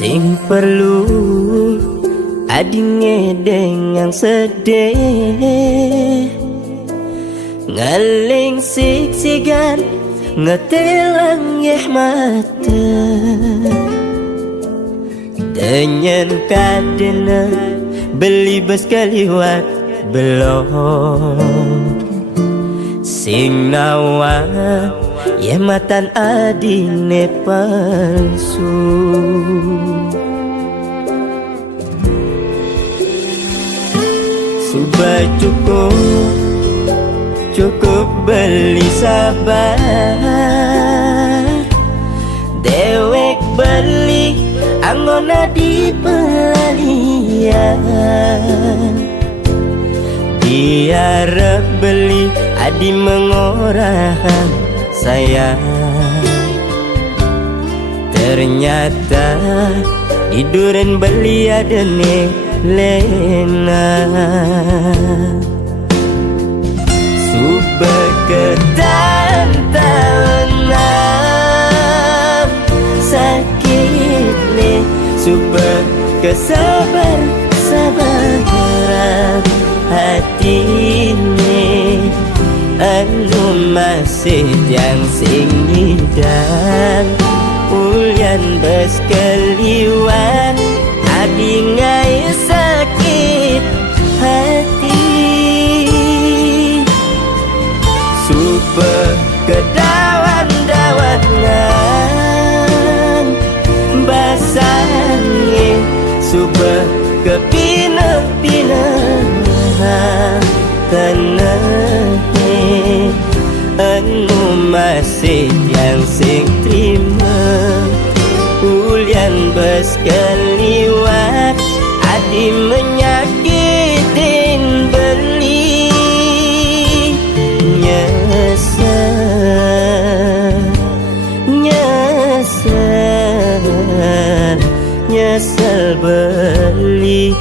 Sing perlu adinge dengan sedih, ngaling siksigan ngetelang yeh mata dengan kadena beli bes kaliwat belum sing nawa yeh matan adine palsu. Sudah cukup beli sabar, dewek beli anggona di pelalian. Diarep beli adi mengorahan sayang, ternyata tiduran beli adene lena. Subah ketantangan sakit nih, subah kesabaran hati ini anu masih yang sing dan ulian bes keliwan adi ngai sakit hati. Subah kedawan-dawanan basangin, subah kepinah-pinah tenehe anu masih yang sing terima ulian bes keliwat adi menyakitin beli. Nyesel beli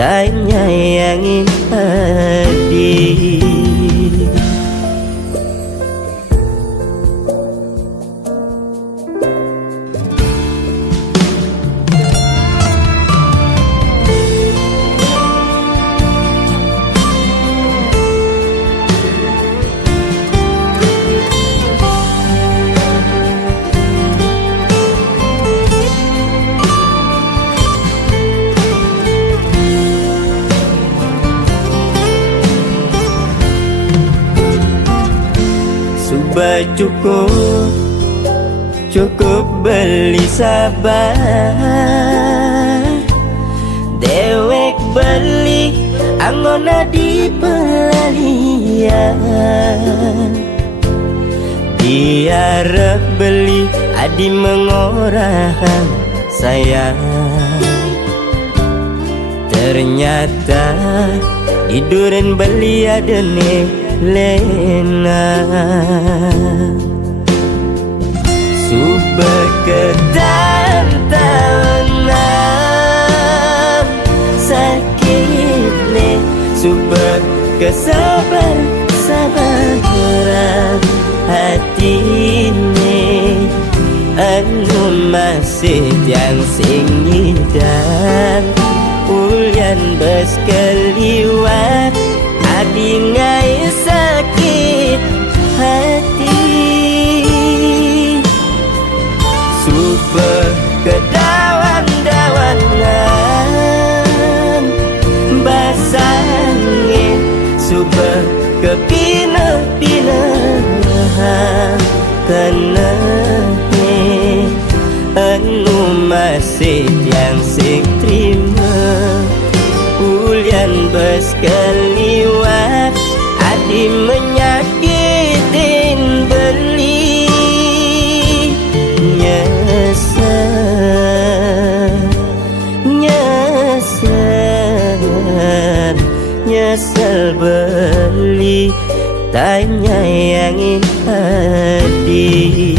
tanya yang hadi. Subah cukup beli sabar, dewek beli anggona di pelalian. Diarep beli adi mengorahan sayang, ternyata tiduran beli adene lena. Subah ketantangan sakit nih, subah kesabaran hati ini anu masih yang sing dan ulian bes keliwat adi ngai sakit hati. Subah kedawan-dawanan basangin, subah kepinah-pinah tenehe anu masih yang sing terima ulian bes keliwat adi menyakitin beli. Nyesel beli tanya yang hadi.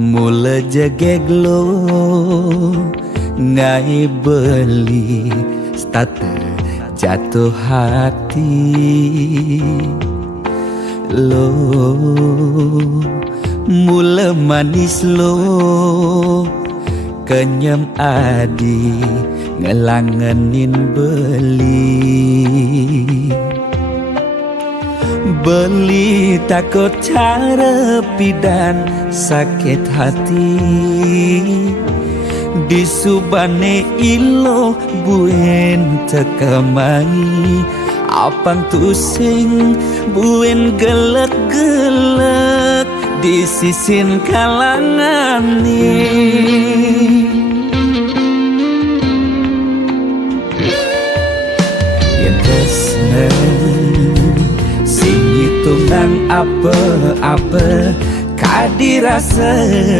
mula jegeglo ngai beli starter jatuh hati lo mula manis lo kenyam adi ngelangenin beli takut cara pidan sakit hati disubane ilo buen tekamai apang tusing buen gelek-gelek di sisin kalangan ni yang kesnen sing hitungan apa-apa kadirasa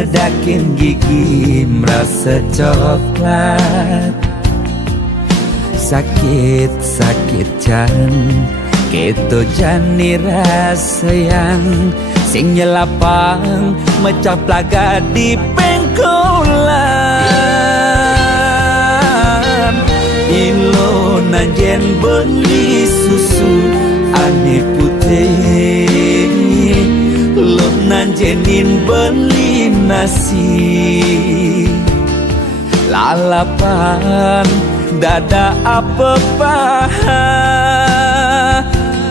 dakin gigi merasa coklat sakit jan keto jani rasa yang sing nyelapang mecah plaga di pengkolan ilo nanjen beli susu ane putih lo nanjenin beli nasi lalapan dada apa paha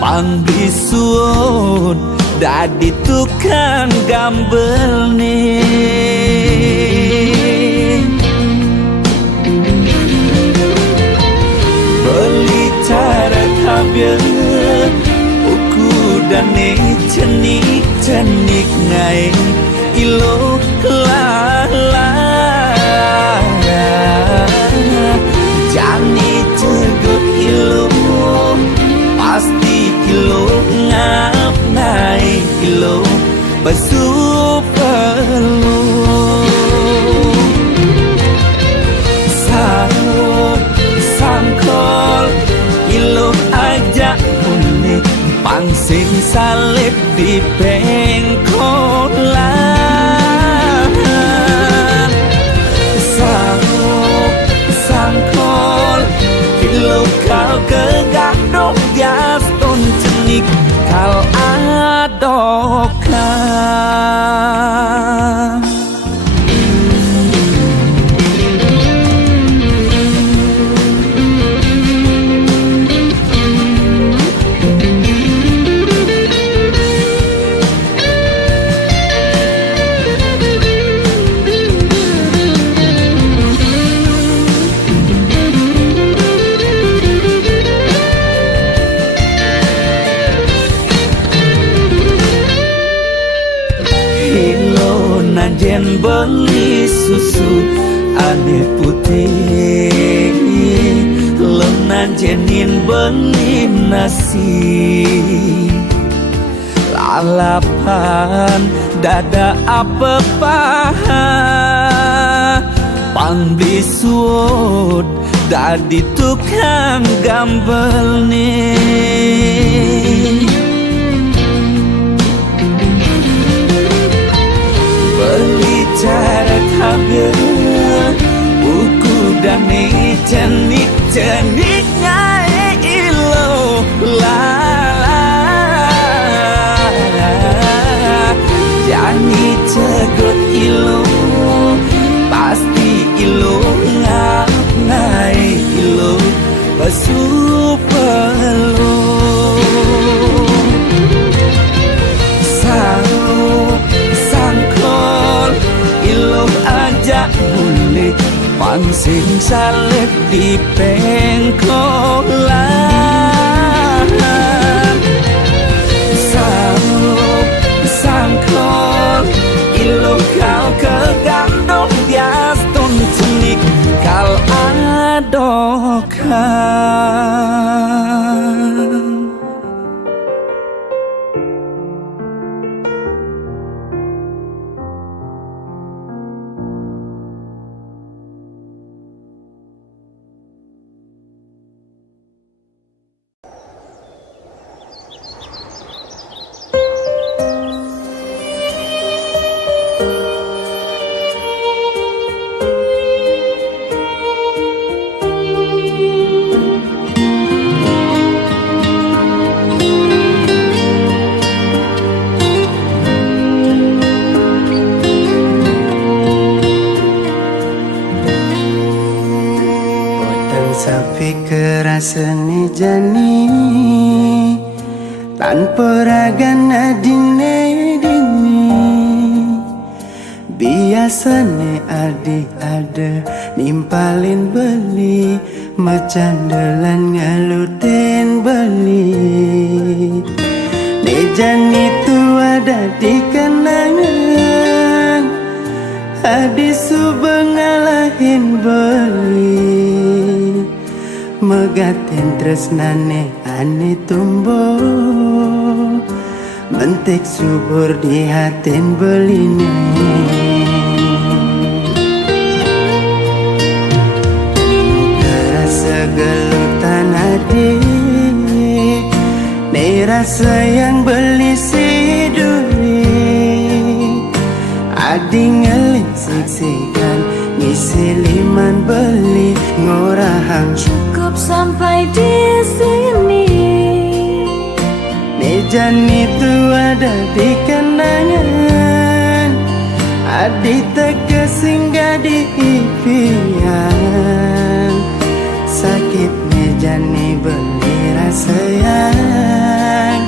pangbisuun dadi tukang gambel nih beli cara tabir uku dan cenik ngai ilo lala jani cegut ilo pasti ilo ngap naik ilo basuh perlu sangkol ilo ajak unik pangsing salib di pengkolan sangkol ilo kau kegadok dias ton cenik kal adokan jen beli susu ane putih lenan jenin beli nasi lalapan dada apa paha pangbisuun dadi tukang gambel nih beli cara tabir buku dan ceniknya ilo lala jani cegut ilo pasti ilo ngap naik ilo basuh perlu sangkol ilo ajak bulik pangsing salib di pengkolan sangkol ilo kau kegandong bias ton cenik kal adokan seni jani tanpa ragana dine dini biasane adi ada nimpalin beli macandelan ngalutin beli nejan itu ada di kenangan adi subengalahin beli megatin tresnane ane tumbuh mentik subur di hatin beline terasa gelutan adi ne rasa yang beli siduri adi ngelik siksikan ngisi liman beli ngorahang cukup sampai di sini. Nejan itu ada di kenangan adi teka singgah di impian sakit nejani beli rasa yang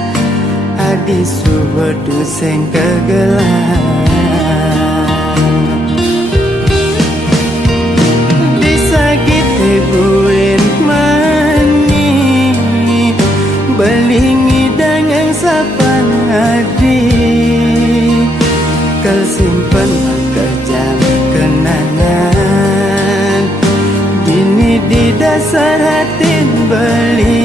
adi subedu seng kegelan buin mani belingi dengan sapan adi kal simpan kejam kenangan dini di dasar hati beli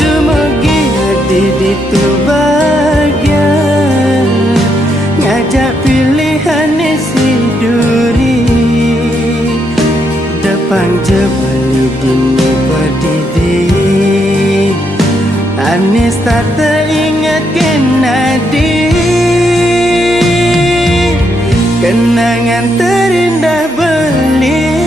dumugi hati di tu bagian ngajak pilihan isi duri depan jebeli dini berdiri Anis tak teringat kenadi kenangan terindah beli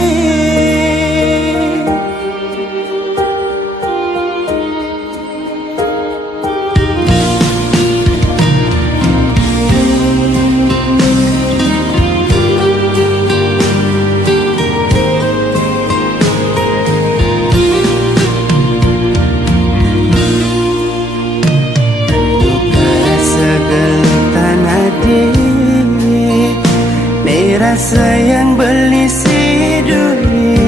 rasa yang beli siduri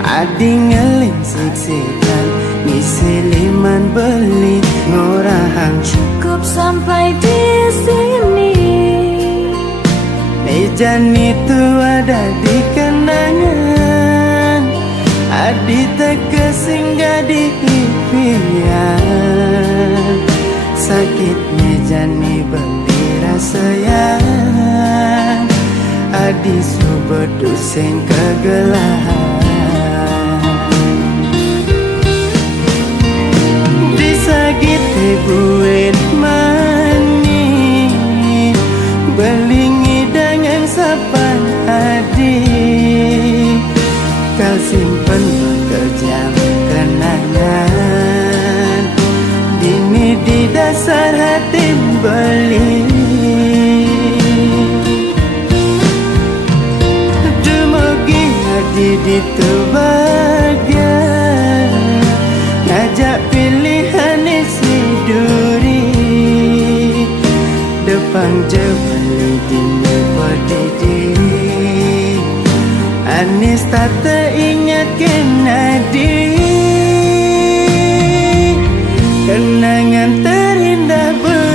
adi ngeling siksikan ngisi liman beli ngorahang cukup sampai di sini. nejan itu ada di kenangan adi teka singgah di impian sakit nejani beli rasa yang adi subedu seng kegelahan disagite buin mani belingi dengan sapan adi kal simpen kejam kenangan dini di dasar hati beli di tu bagian ngajak pilihan isi duri depan jebeli dini berdiri Anis tak teringat kenadi kenangan terindah beli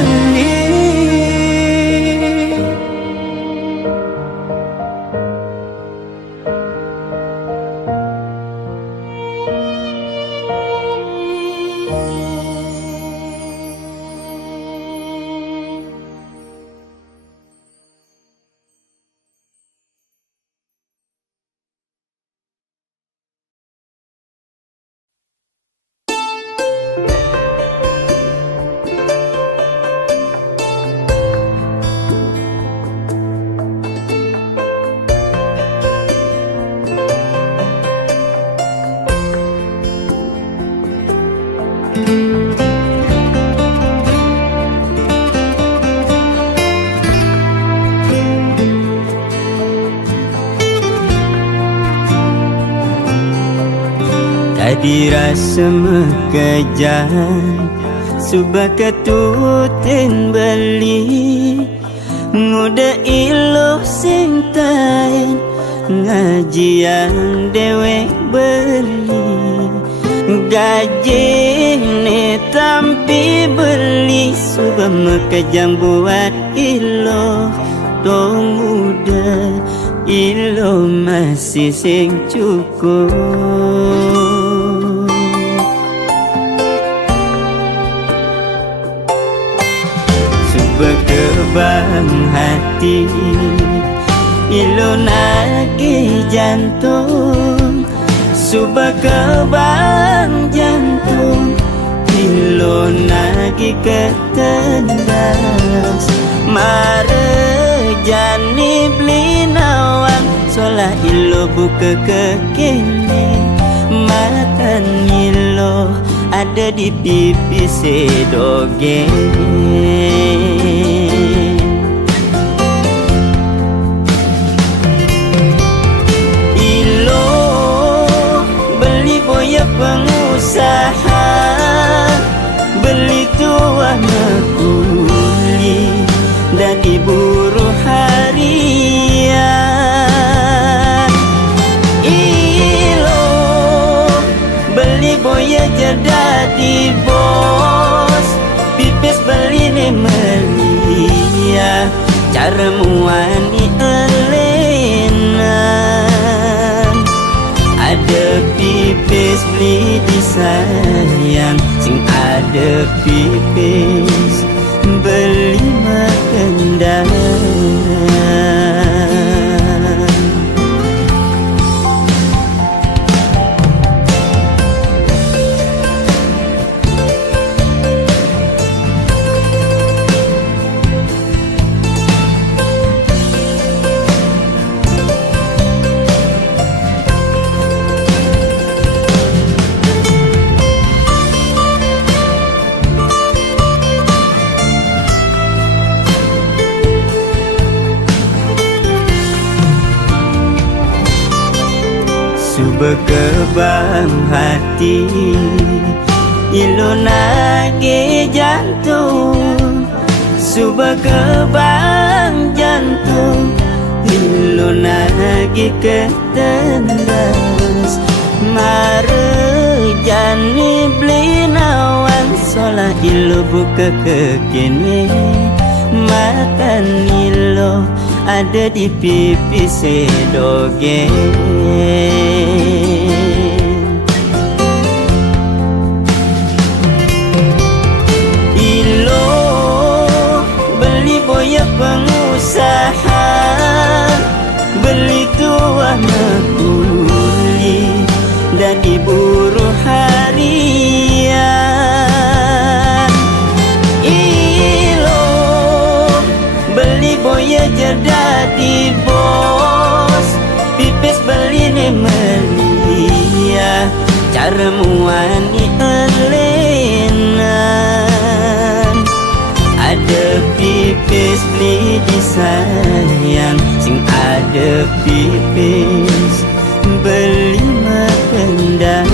dirasa mekejang subah ketutin beli nguda iloh sing tain ngajian dewek beli gaji ne tampi beli subah mekejang buat iloh dong muda iloh masih sing cukup. Berkebang hati ilo nagi jantung subah kebang jantung ilo nagi ketendas mare jani beli nawang solah ilo buka kekini matan ilo ada di pipi sedoge ilo beli boya pengusaha beli tua mekuli dan buruh harian ilo beli boya jadi bos pipis beli ne melia cara muani elenan ada pipis beli disayang sing ada pipis beli makendang. Berkebang hati ilo nagi jantung subah kebang jantung ilo nagi ketendas mare jani beli nawang solah ilo buka kekini makan ilo ada di pipi sedoge ilo beli boya pengusaha beli tua mekuli dan buruh harian ilo beli boya jadi bos pipis beli ne melia cara muani elenan ada pipis beli disayang sing ada pipis beli makendang.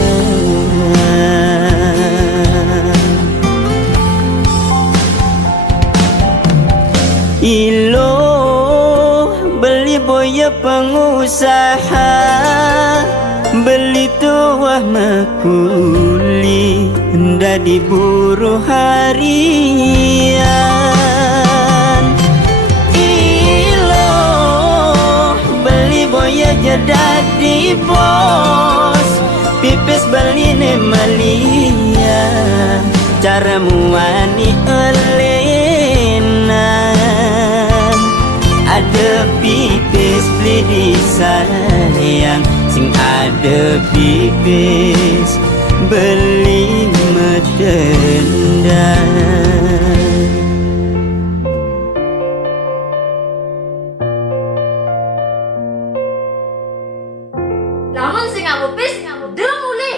Ilo beli boya pengusaha beli tua mekuli dari buruh harian ilo beli boya jadi bos pipis beli ne melia cara muani elenan ada pipis beli disayang sing ada pipis beli medendang. Lamun sing ngapis demule.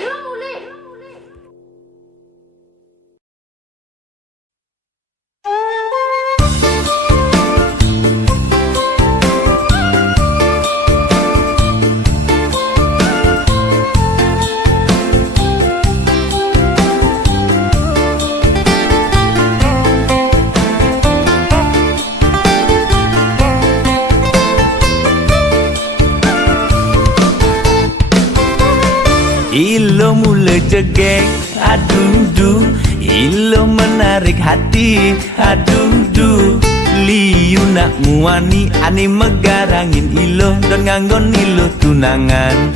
ilo jegek, aduh duh, ilo menarik hati, aduh duh. Liu nak muani ani megarangin ilo dan nganggon ilo tunangan.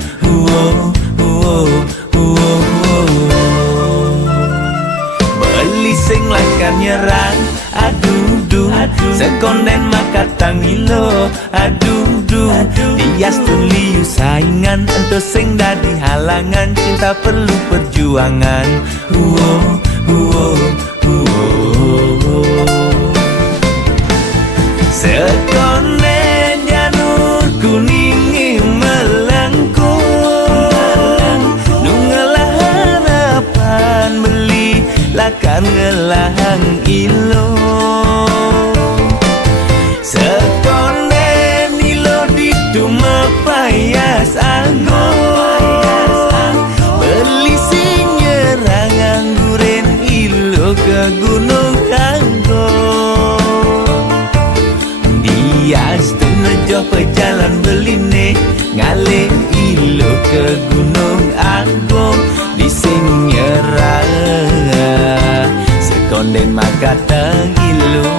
Beli sing lakar nyerang, aduh duh, sekonden makatang ilo, aduh duh. Dias tu liu saingan, ento sing dadi halangan, cinta perlu perjuangan. Sekonden janur kuning melengkung, nungelah harapan beli lakan ngelahang ilo. Sekonden ilo di duma payas anggon, beli sing nyerang angguren ilo ke gunung anggon. Dias tu nejo pejalan beline, ngalih ilo ke gunung agung. Di sing nyerang sekonden makatang ilo.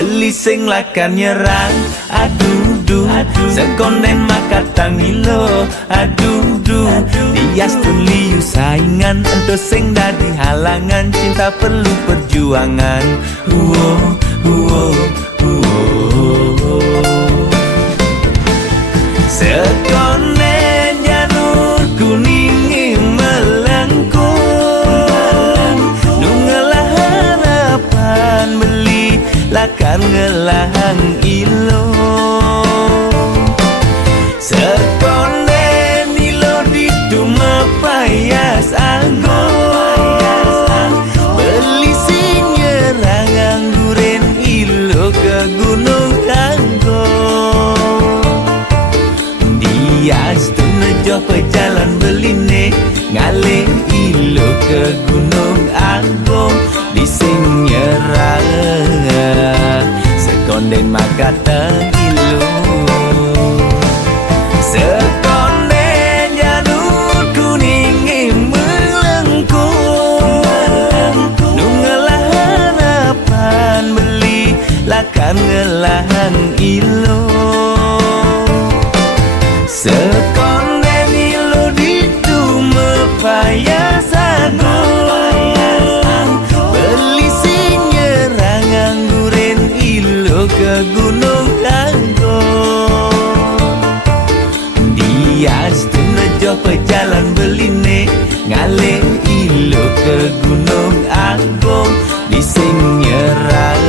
Beli sing lakan nyerang, aduh duh, sekonden makatang ilo, aduh duh. Dias tu liu saingan, ento sing dadi halangan, cinta perlu perjuangan. Sekonden janur kuning melengkung, nungelah harapan beli lakan ngelahang ilo. Sekonden ilo di duma payas anggon, beli sing nyerang angguren ilo ke gunung anggon. Dias tu nejo pejalan beline, ngalih ilo ke gunung agung. Di sing nyerang sekonden makatang ilo. Sekonden janur kuning melengkung, nungelah harapan beli lakan ngelahang ilo. Sekonden ilo di duma payas anggon, beli sing nyerang angguren ilo ke gunung anggon. Dias tu nejo pejalan beline, ngalih ilo ke gunung agung. Di sing nyerang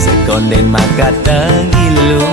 sekonden makatang ilo.